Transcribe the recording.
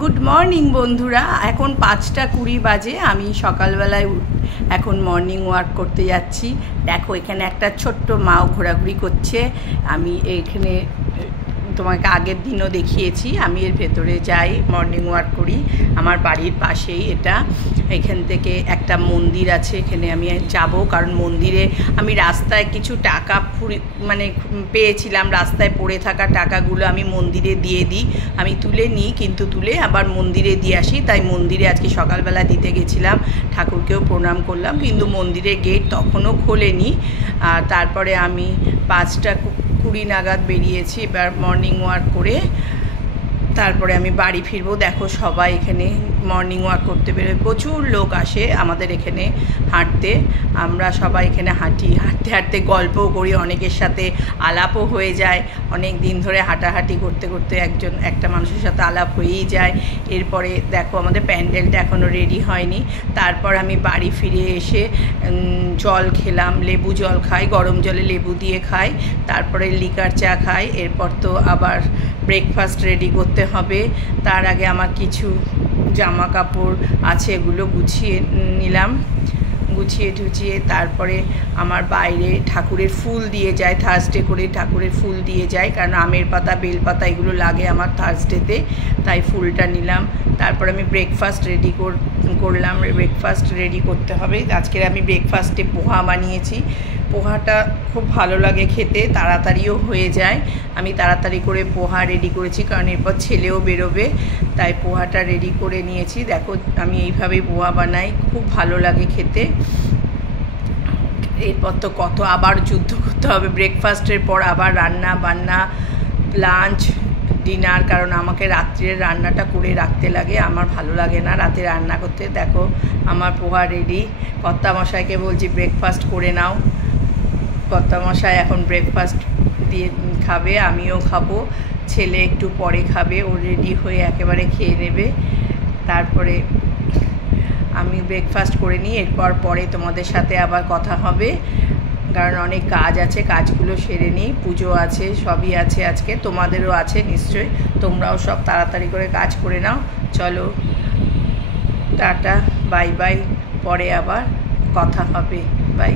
Good morning বন্ধুরা, এখন 5:20 বাজে। আমি সকালবেলায় এখন মর্নিং ওয়াক করতে যাচ্ছি। দেখো এখানে একটা ছোট্ট মাও ঘোরাঘুরি করছে। আমি এখানে তোমাকে আগের দিনও দেখিয়েছি, আমি এর ভেতরে যাই, মর্নিং ওয়াক করি। আমার বাড়ির পাশেই এটা। এখান থেকে একটা মন্দির আছে, এখানে আমি যাব, কারণ মন্দিরে আমি রাস্তায় কিছু টাকা পেয়েছিলাম, রাস্তায় পড়ে থাকা টাকাগুলো আমি মন্দিরে দিয়ে দিই। আমি তুলে নিই, কিন্তু তুলে আবার মন্দিরে দিয়ে আসি। তাই মন্দিরে আজকে সকালবেলা দিতে গেছিলাম, ঠাকুরকেও প্রণাম করলাম, কিন্তু মন্দিরের গেট তখনও খোলেনি। আর তারপরে আমি 5:20 নাগাদ বেরিয়েছি এবার মর্নিং ওয়াক করে। তারপরে আমি বাড়ি ফিরবো। দেখো সবাই এখানে মর্নিং ওয়াক করতে বেরোয়, প্রচুর লোক আসে আমাদের এখানে হাঁটতে। আমরা সবাই এখানে হাঁটতে হাঁটতে গল্পও করি, অনেকের সাথে আলাপও হয়ে যায়। অনেক দিন ধরে হাঁটাহাঁটি করতে করতে একটা মানুষের সাথে আলাপ হয়েই যায়। এরপরে দেখো আমাদের প্যান্ডেলটা এখনও রেডি হয়নি। তারপর আমি বাড়ি ফিরে এসে জল খেলাম, লেবু জল খাই, গরম জলে লেবু দিয়ে খাই, তারপরে লিকার চা খাই। এরপর তো আবার ব্রেকফাস্ট রেডি করতে হবে। তার আগে আমার কিছু জামা কাপড় আছে, এগুলো গুছিয়ে নিলাম। গুছিয়ে টুছিয়ে তারপরে আমার বাইরে ঠাকুরের ফুল দিয়ে যায়, থার্সডে করে ঠাকুরের ফুল দিয়ে যায়, কারণ আমের পাতা বেলপাতা এগুলো লাগে আমার থার্সডেতে, তাই ফুলটা নিলাম। তারপর আমি ব্রেকফাস্ট রেডি করলাম। ব্রেকফাস্ট রেডি করতে হবে। আজকের আমি ব্রেকফাস্টে পোহা বানিয়েছি। পোহাটা খুব ভালো লাগে খেতে, তাড়াতাড়িও হয়ে যায়। আমি তাড়াতাড়ি করে পোহা রেডি করেছি, কারণ এরপর ছেলেও বেরোবে, তাই পোহাটা রেডি করে নিয়েছি। দেখো আমি এইভাবেই পোহা বানাই, খুব ভালো লাগে খেতে। এরপর তো কত আবার যুদ্ধ করতে হবে, ব্রেকফাস্টের পর আবার রান্না বান্না, লাঞ্চ, ডিনার, কারণ আমাকে রাত্রের রান্নাটা করে রাখতে লাগে, আমার ভালো লাগে না রাতে রান্না করতে। দেখো আমার পোহা রেডি। কর্তামশাইকে বলছি ব্রেকফাস্ট করে নাও। কর্তামশাই এখন ব্রেকফাস্ট দিয়ে খাবে, আমিও খাবো, ছেলে একটু পরে খাবে, ও রেডি হয়ে একেবারে খেয়ে নেবে। তারপরে আমি ব্রেকফাস্ট করে নিই, এরপর পরে তোমাদের সাথে আবার কথা হবে, কারণ অনেক কাজ আছে, কাজগুলো সেরে নিই। পুজো আছে, সবই আছে আজকে, তোমাদেরও আছে নিশ্চয়ই, তোমরাও সব তাড়াতাড়ি করে কাজ করে নাও। চলো টাটা, বাই বাই, পরে আবার কথা হবে, বাই।